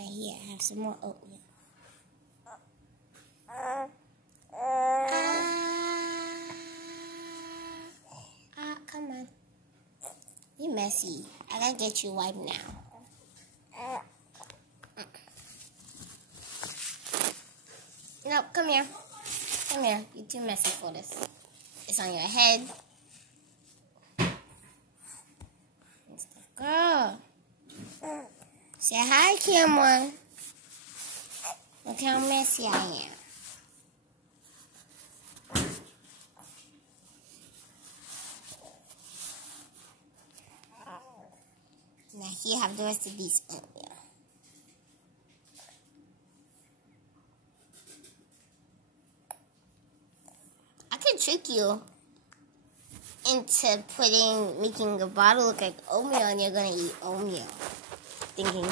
Right here, I have some more oatmeal. Come on. You messy. I gotta get you wiped now. No, come here. Come here. You're too messy for this. It's on your head. Girl. Say hi, Cameron. Look how messy I am. Now here, have the rest of these oatmeal. I could trick you into making a bottle look like oatmeal, and you're gonna eat oatmeal, thinking